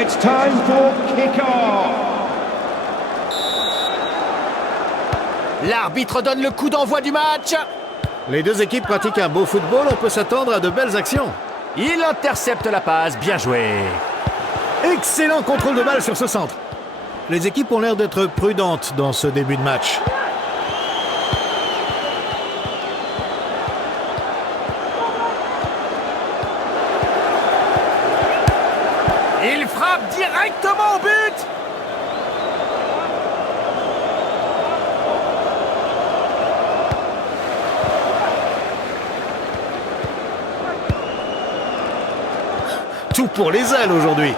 It's time for kick-off. L'arbitre donne le coup d'envoi du match. Les deux équipes pratiquent un beau football, on peut s'attendre à de belles actions. Il intercepte la passe, bien joué. Excellent contrôle de balle sur ce centre. Les équipes ont l'air d'être prudentes dans ce début de match. Il frappe directement au but. Tout pour les ailes aujourd'hui.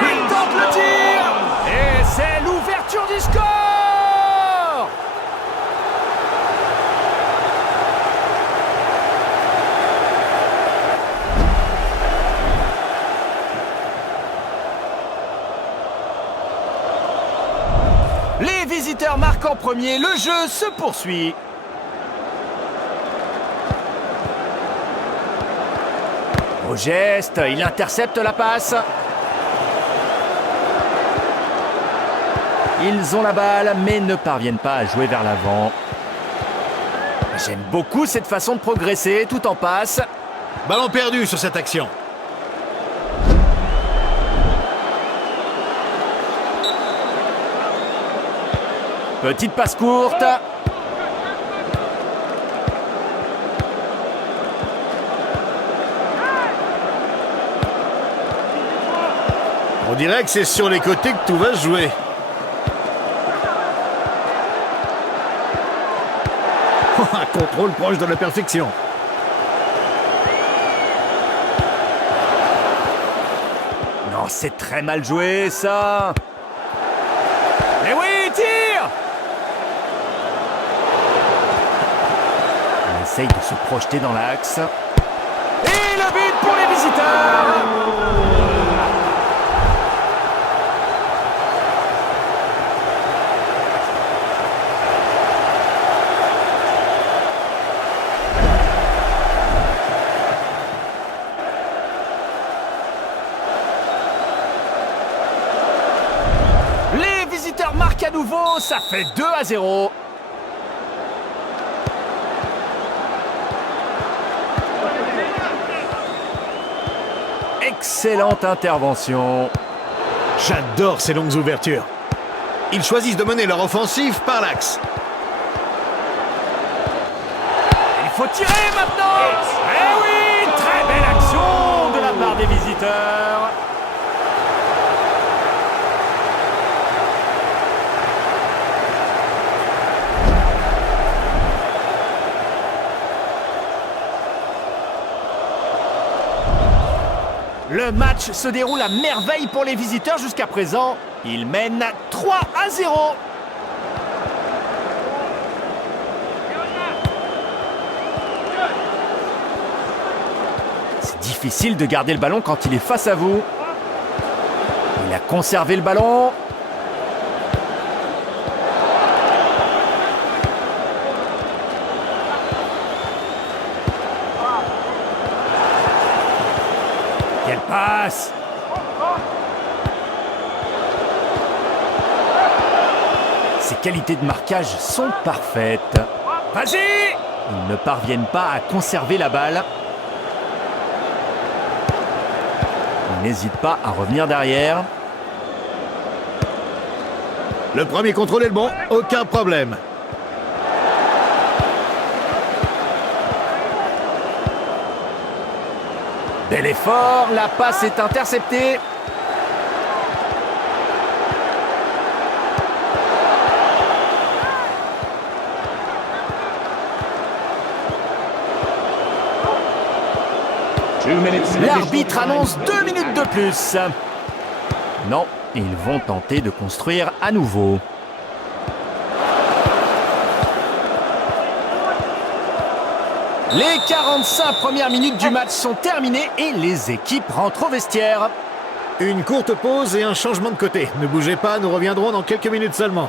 Il tente le tir. Et c'est l'ouverture du score. Les visiteurs marquent en premier, le jeu se poursuit. Au geste, il intercepte la passe. Ils ont la balle, mais ne parviennent pas à jouer vers l'avant. J'aime beaucoup cette façon de progresser, tout en passe. Ballon perdu sur cette action. Petite passe courte. On dirait que c'est sur les côtés que tout va se jouer. Un contrôle proche de la perfection. Non, c'est très mal joué, ça. Mais oui, tire. On essaye de se projeter dans l'axe. Et le but pour les visiteurs. Les visiteurs marquent à nouveau, ça fait 2-0. Excellente intervention. J'adore ces longues ouvertures. Ils choisissent de mener leur offensive par l'axe. Il faut tirer maintenant. Eh oui, très belle action de la part des visiteurs. Le match se déroule à merveille pour les visiteurs jusqu'à présent. Ils mènent 3-0. C'est difficile de garder le ballon quand il est face à vous. Il a conservé le ballon. Quelle passe! Ses qualités de marquage sont parfaites. Vas-y! Ils ne parviennent pas à conserver la balle. Ils n'hésitent pas à revenir derrière. Le premier contrôle est le bon, aucun problème. Bel effort, la passe est interceptée. L'arbitre annonce 2 minutes de plus. Non, ils vont tenter de construire à nouveau. Les 45 premières minutes du match sont terminées et les équipes rentrent au vestiaire. Une courte pause et un changement de côté. Ne bougez pas, nous reviendrons dans quelques minutes seulement.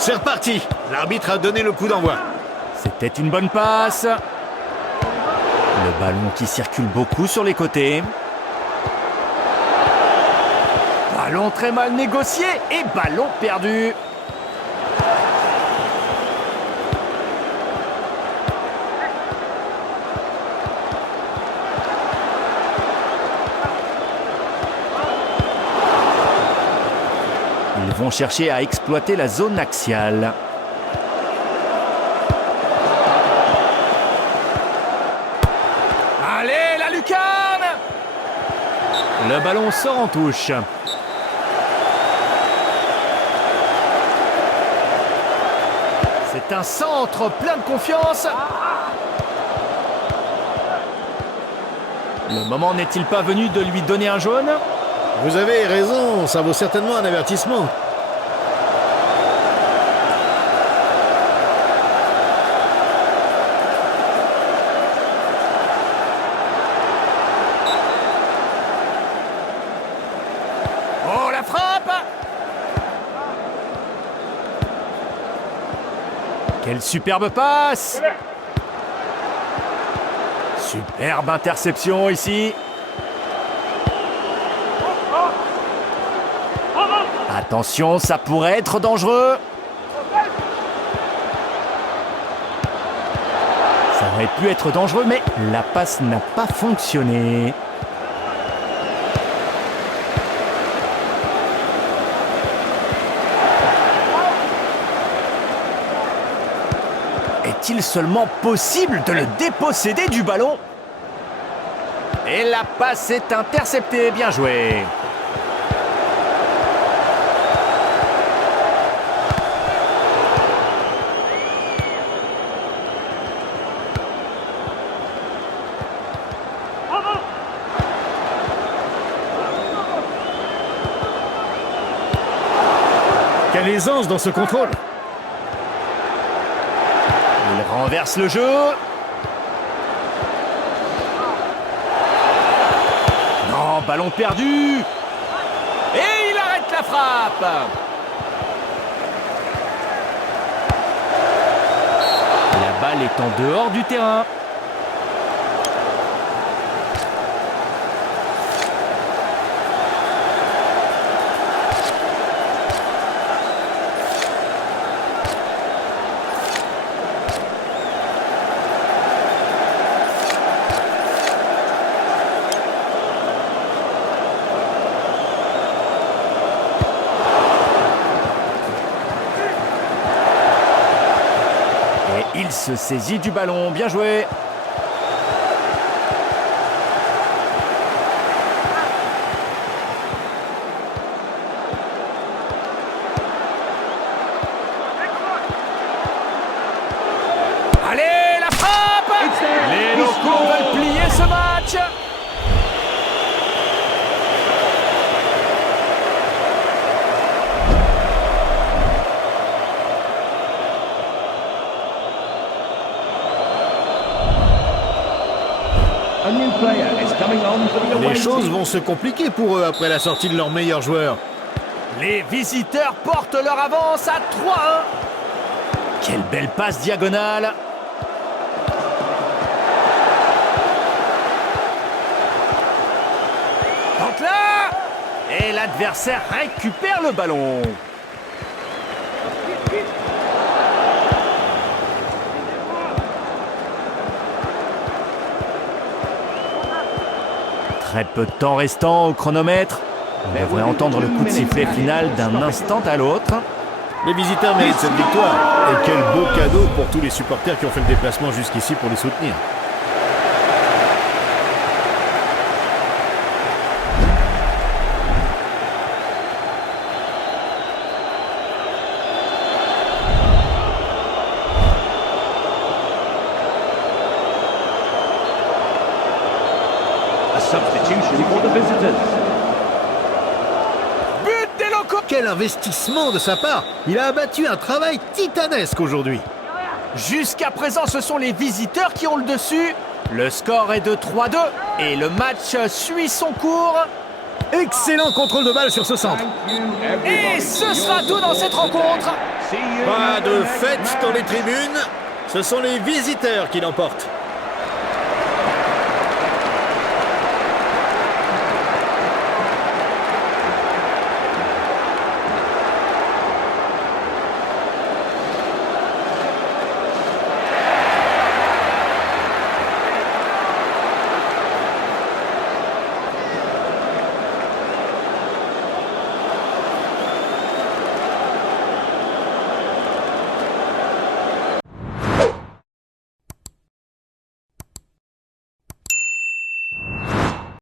C'est reparti. L'arbitre a donné le coup d'envoi. C'était une bonne passe. Le ballon qui circule beaucoup sur les côtés. Ballon très mal négocié et ballon perdu. Ils vont chercher à exploiter la zone axiale. Allez, la lucarne! Le ballon sort en touche. C'est un centre plein de confiance. Le moment n'est-il pas venu de lui donner un jaune? Vous avez raison, ça vaut certainement un avertissement. Oh, la frappe! Quelle superbe passe! Superbe interception ici. Attention, ça pourrait être dangereux. Ça aurait pu être dangereux, mais la passe n'a pas fonctionné. Est-il seulement possible de le déposséder du ballon? Et la passe est interceptée, bien joué. Quelle aisance dans ce contrôle. Il renverse le jeu. Non, ballon perdu. Et il arrête la frappe. La balle est en dehors du terrain. Il se saisit du ballon, bien joué. Allez, la frappe! Les locaux veulent plier ce match. A new player is coming on for the away Les choses team. vont se compliquer pour eux après la sortie de leur meilleur joueur. Les visiteurs portent leur avance à 3-1. Quelle belle passe diagonale. Donc là, et l'adversaire récupère le ballon. Très peu de temps restant au chronomètre. On devrait entendre le coup de sifflet final d'un instant à l'autre. Les visiteurs méritent cette victoire. Et quel beau cadeau pour tous les supporters qui ont fait le déplacement jusqu'ici pour les soutenir. A substitution for the visitors. But des locaux. Quel investissement de sa part. Il a abattu un travail titanesque aujourd'hui. Jusqu'à présent, ce sont les visiteurs qui ont le dessus. Le score est de 3-2 et le match suit son cours. Excellent contrôle de balle sur ce centre. Thank you, Et everybody, ce for sera your tout dans support cette rencontre. today. See you Pas in de the next fête dans les match. tribunes. Ce sont les visiteurs qui l'emportent.